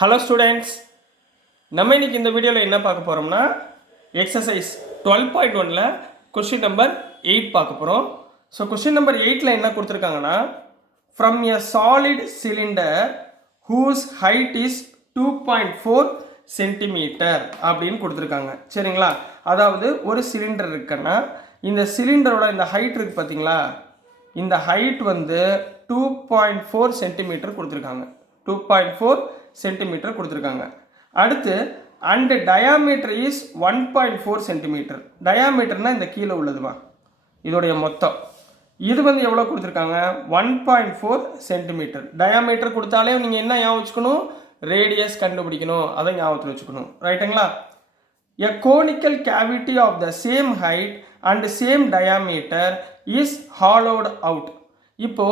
Hello students, நம்ம இன்னைக்கு இந்த வீடியோவில் என்ன பார்க்க போகிறோம்னா எக்ஸசைஸ் 12.1ல் கொஸ்டின் நம்பர் 8 பார்க்க போகிறோம். ஸோ கொஸ்டின் நம்பர் 8ல் என்ன கொடுத்துருக்காங்கன்னா, from a solid cylinder whose height is 2.4 centimetre அப்படின்னு கொடுத்துருக்காங்க. சரிங்களா? அதாவது ஒரு சிலிண்டர் இருக்குன்னா இந்த சிலிண்டரோட இந்த ஹைட் இருக்குது பார்த்தீங்களா, இந்த ஹைட் வந்து 2.4 சென்டிமீட்டர் கொடுத்துருக்காங்க. 2.4 சென்டிமீட்டர் கொடுத்துருக்காங்க. அடுத்து அண்ட் டயாமீட்டர் இஸ் 1.4 சென்டிமீட்டர். டயாமீட்டர்னா இந்த கீழே உள்ளதுமா, இதோடைய மொத்தம் இது வந்து எவ்வளோ கொடுத்துருக்காங்க, 1.4 சென்டிமீட்டர். டயாமீட்டர் கொடுத்தாலே நீங்கள் என்ன ஞாபகம் வச்சுக்கணும், ரேடியஸ் கண்டுபிடிக்கணும், அதை ஞாபகத்தில் வச்சுக்கணும். ரைட்டுங்களா? A conical cavity of the same height and same diameter is hollowed out. இப்போ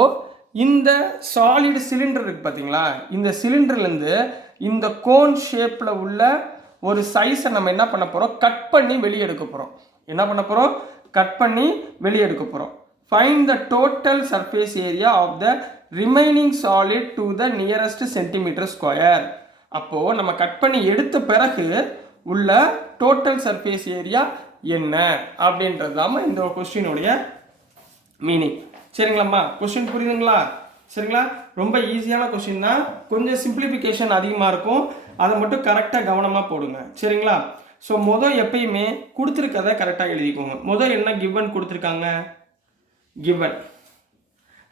இந்த சாலிட் சிலிண்டர் இருக்கு பார்த்தீங்களா, இந்த சிலிண்டர்லேருந்து இந்த கோன் ஷேப்பில் உள்ள ஒரு சைஸை நம்ம என்ன பண்ண போகிறோம், கட் பண்ணி வெளியே எடுக்க போகிறோம். என்ன பண்ண போகிறோம், கட் பண்ணி வெளியே எடுக்க போகிறோம். Find the total surface area of the remaining solid to the nearest centimetre square. அப்போது நம்ம கட் பண்ணி எடுத்த பிறகு உள்ள டோட்டல் சர்ஃபேஸ் ஏரியா என்ன அப்படின்றது தான் இந்த கொஸ்டினுடைய மீனிங். சரிங்களாம்மா? கொஸ்டின் புரியுதுங்களா? சரிங்களா? ரொம்ப ஈஸியான கொஸ்டின் தான், கொஞ்சம் சிம்பிளிஃபிகேஷன் அதிகமாக இருக்கும், அதை மட்டும் கரெக்டாக கவனமாக போடுங்க. சரிங்களா? ஸோ எப்பயுமே கொடுத்துருக்கதை கரெக்டாக எழுதிக்கோங்க. என்ன கிவன் கொடுத்துருக்காங்க, given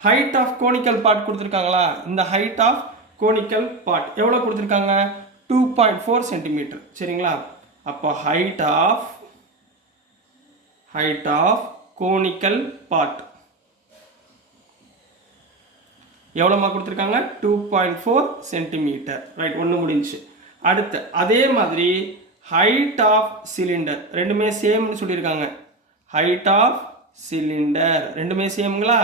height of conical part கொடுத்துருக்காங்களா, இந்த ஹைட் ஆஃப் கோனிக்கல் பார்ட் எவ்வளோ கொடுத்துருக்காங்க, 2.4 சென்டிமீட்டர். சரிங்களா? அப்போ ஹைட் ஆஃப் கோனிக்கல் பார்ட் எவ்வளோமா கொடுத்துருக்காங்க, 2.4 சென்டிமீட்டர். ரைட், ஒன்று முடிஞ்சு. அடுத்து அதே மாதிரி ஹைட் ஆஃப் சிலிண்டர், ரெண்டுமே சேம்னு சொல்லியிருக்காங்க. ஹைட் ஆஃப் சிலிண்டர் ரெண்டுமே சேம்ங்களா,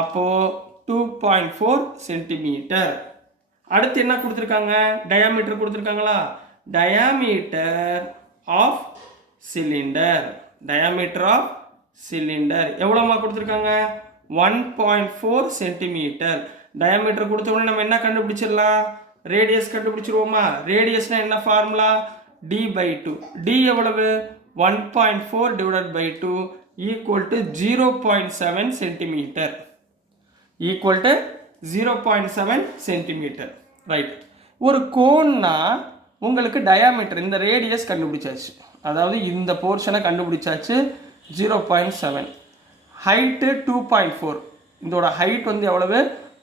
அப்போது 2.4 சென்டிமீட்டர். அடுத்து என்ன கொடுத்துருக்காங்க, டயாமீட்டர் கொடுத்துருக்காங்களா, diameter of cylinder. Diameter of cylinder எவ்வளோமா கொடுத்துருக்காங்க, 1.4 சென்டிமீட்டர். டயாமீட்டர் கொடுத்த உடனே நம்ம என்ன கண்டுபிடிச்சிடலாம், ரேடியஸ் கண்டுபிடிச்சிருவோமா. ரேடியஸ்னா என்ன ஃபார்முலா, d/2. d எவ்வளவு, 1.4 divided by 2 equal to 0.7 centimetre. Equal to 0.7 centimetre. Right. ஒரு கோன்னா உங்களுக்கு டயாமீட்டர், இந்த ரேடியஸ் கண்டுபிடிச்சாச்சு, அதாவது இந்த போர்ஷனை கண்டுபிடிச்சாச்சு, 0.7. ஹைட்டு 2.4, இதோட ஹைட் வந்து எவ்வளவு,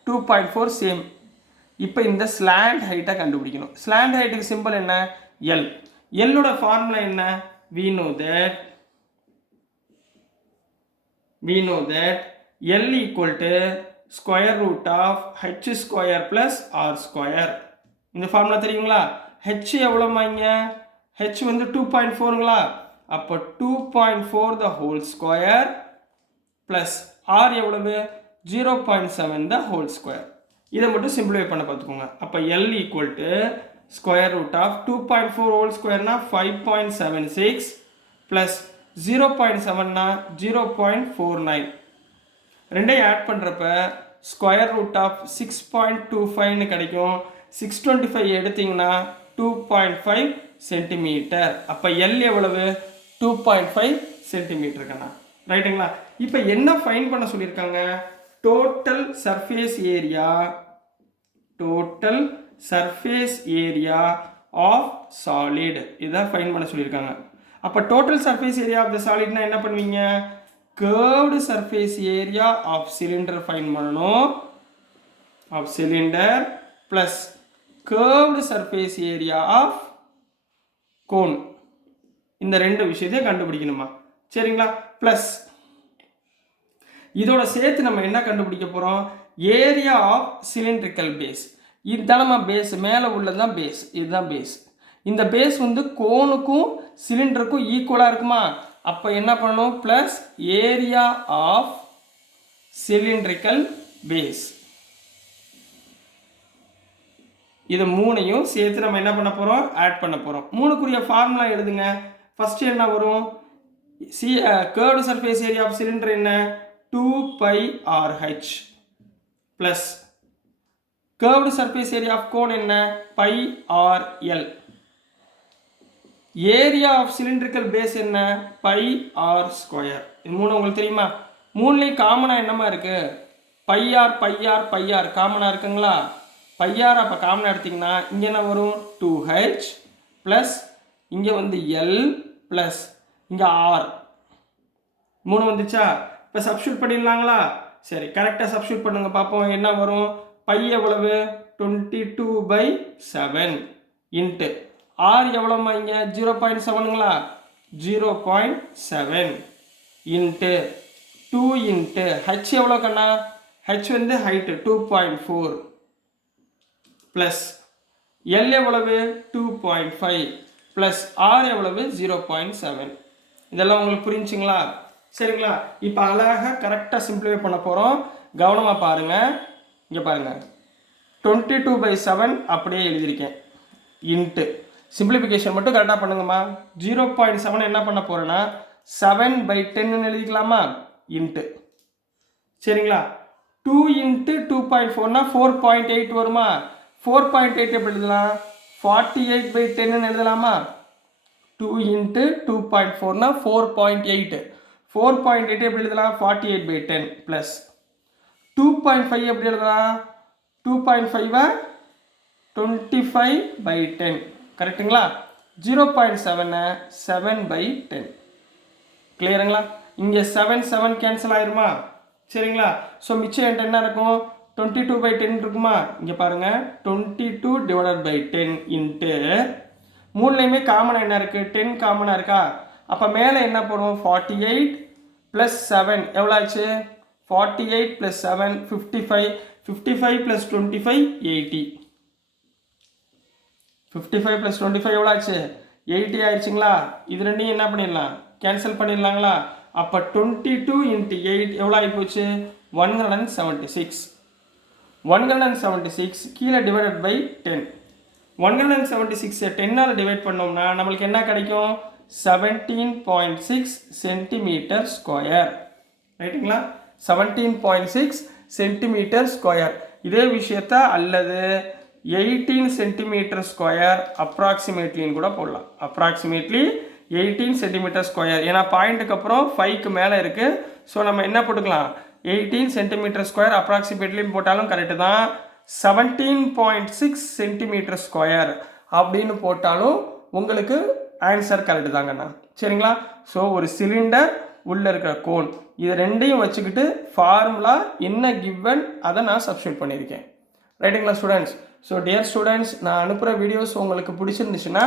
2.4 சேம். இப்போ இந்த ஸ்லாண்ட் ஹைட்டை கண்டுபிடிக்கணும். ஸ்லாண்ட் ஹைட்டுக்கு சிம்பிள் என்ன, எல். எல்லோட ஃபார்முலா என்ன, we know that L equal to square root of h square plus r square. இந்த ஃபார்முலா தெரியுங்களா. h எவ்வளோமாங்க, h வந்து 2.4ங்களா, அப்போ 2.4 the whole square plus r எவ்வளவு, 0.7 the whole square. இதை மட்டும் சிம்பிளிஃபை பண்ண பார்த்துக்கோங்க. அப்போ L equal to square root of 2.4 whole squareனா 5.76 plus 0.7னா 0.49. ரெண்டையும் ஆட் பண்ணுறப்ப ஸ்கொயர் ரூட் ஆஃப் 6.25ன்னு கிடைக்கும். 625 எடுத்தீங்கன்னா 2.5 சென்டிமீட்டர். அப்போ எல் எவ்வளவு, 2.5 சென்டிமீட்டருக்குண்ணா. ரைட்டுங்களா? இப்போ என்ன ஃபைன் பண்ண சொல்லியிருக்காங்க, total surface area of solid, இதான் ஃபைன் பண்ண சொல்லியிருக்காங்க. அப்போ total surface area of the சாலிட்னா என்ன பண்ணுவீங்க, curved surface area of cylinder find பண்ணணும், of cylinder plus curved surface area of cone. இந்த ரெண்டு விஷயத்தையும் கண்டுபிடிக்கணுமா. சரிங்களா? ப்ளஸ் இதோட சேர்த்து நம்ம என்ன கண்டுபிடிக்க போகிறோம், ஏரியா ஆஃப் சிலிண்ட்ரிக்கல் பேஸ். இதுதான் நம்ம பேஸ், மேலே உள்ளதுதான் பேஸ், இதுதான் பேஸ். இந்த பேஸ் வந்து கோனுக்கும் சிலிண்டருக்கும் ஈக்குவலாக இருக்குமா, அப்போ என்ன பண்ணணும், plus area of cylindrical base. இது மூணையும் சேர்த்து நம்ம என்ன பண்ண போகிறோம், ஆட் பண்ண போகிறோம். மூணுக்குரிய ஃபார்முலா எழுதுங்க. ஃபஸ்ட்டு என்ன வரும், curved surface area of cylinder என்ன, 2πRh plus curved surface area of cone என்ன pi r l. Area of cylindrical base என்ன pi r ஸ்கொயர். இது மூணு உங்களுக்கு தெரியுமா? மூணுலேயும் காமனாக என்னமா இருக்கு pi r காமனாக இருக்குங்களா? pi r அப்போ காமனாக எடுத்திங்கன்னா இங்கே என்ன வரும் 2h ப்ளஸ் இங்கே வந்து l ப்ளஸ் இங்கே r மூணு வந்துச்சா? இப்போ சப்ஸ்டியூட் பண்ணிடலாங்களா? சரி கரெக்டாக சப்ஸ்டியூட் பண்ணுங்க பார்ப்போம். என்ன வரும் பை எவ்வளவு 22/7 இன்ட்டு ஆர் எவ்வளோமா இங்கே 0.7ங்களா 0.7 இன்ட்டு 2 இன்ட்டு ஹச் எவ்வளோ கண்ணா ஹச் வந்து ஹைட்டு 2.4 ப்ளஸ் எல் எவ்வளவு 2.5 ப்ளஸ் ஆர் எவ்வளவு 0.7. இதெல்லாம் உங்களுக்கு புரிஞ்சுங்களா? சரிங்களா? இப்போ அழகாக கரெக்டாக சிம்பிளிஃபை பண்ண போகிறோம். கவனமாக பாருங்கள். இங்கே பாருங்கள் 22/7 அப்படியே எழுதியிருக்கேன் இன்ட்டு சிம்பிளிஃபிகேஷன் மட்டும் கரெக்டாக பண்ணுங்கம்மா. 0.7 என்ன பண்ண போகிறேன்னா 7/10 எழுதிக்கலாமா இன்ட்டு சரிங்களா 2 இன்ட்டு 2.4னா 4.8 வருமா? 4.8 எப்படி எழுதலாம் 48/10 எழுதலாமா? 2 இன்ட்டு 2.4னா 4.8 4.8 எப்படி எழுதலாம் 48/10 ப்ளஸ் 2.5 எப்படி எழுதலாம் 2.5 25/10 கரெக்டுங்களா? 0.7 7/10 கிளியருங்களா? இங்கே 7 கேன்சல் ஆயிருமா? சரிங்களா? ஸோ மிச்சம் என்கிட்ட என்ன இருக்கும் 22/10 இருக்குமா? இங்கே பாருங்கள் 22/10 இன்ட்டு மூணுலேயுமே காமனாக என்ன இருக்குது 10 காமனாக இருக்கா? அப்போ மேலே என்ன போடும் 48 + 7 எவ்வளோ ஆச்சு 48 + 7 55 55 + 25 80 55 + 25 எவ்வளோ ஆச்சு 80 ஆயிடுச்சுங்களா? இது ரெண்டையும் என்ன பண்ணிடலாம் கேன்சல் பண்ணிடலாங்களா? அப்போ 22 × 8 எவ்வளோ ஆகிப்போச்சு 176 176 கீழே டிவைடட் பை 10 176 10ஆல் டிவைட் பண்ணோம்னா நம்மளுக்கு என்ன கிடைக்கும் 17.6 சென்டிமீட்டர் ஸ்கொயர். ரைட்டுங்களா? 17.6 சென்டிமீட்டர் ஸ்கொயர். இதே விஷயத்த அல்லது 18 சென்டிமீட்டர் ஸ்கொயர் அப்ராக்சிமேட்லின்னு கூட போடலாம். Approximately 18 centimetre square. ஏன்னா பாயிண்ட்டுக்கு அப்புறம் 5க்கு மேலே இருக்குது. ஸோ நம்ம என்ன போட்டுக்கலாம் 18 சென்டிமீட்டர் ஸ்கொயர் அப்ராக்சிமேட்லின்னு போட்டாலும் கரெக்டு தான். 17.6 சென்டிமீட்டர் ஸ்கொயர் அப்படின்னு போட்டாலும் உங்களுக்கு ஆன்சர் கரெக்டு தாங்கண்ணா. சரிங்களா? ஸோ ஒரு சிலிண்டர் உள்ளே இருக்கிற கோன் இது ரெண்டையும் வச்சுக்கிட்டு ஃபார்முலா என்ன கிவன் அதை நான் சப்ஸ்டியூட் பண்ணியிருக்கேன். ரைட்டுங்களா ஸ்டூடெண்ட்ஸ்? ஸோ டியர் ஸ்டூடெண்ட்ஸ், நான் அனுப்புகிற வீடியோஸ் உங்களுக்கு பிடிச்சிருந்துச்சுன்னா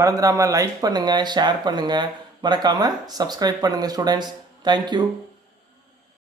மறந்துடாமல் லைக் பண்ணுங்கள், ஷேர் பண்ணுங்கள், மறக்காமல் சப்ஸ்கிரைப் பண்ணுங்கள் ஸ்டூடெண்ட்ஸ். தேங்க்யூ.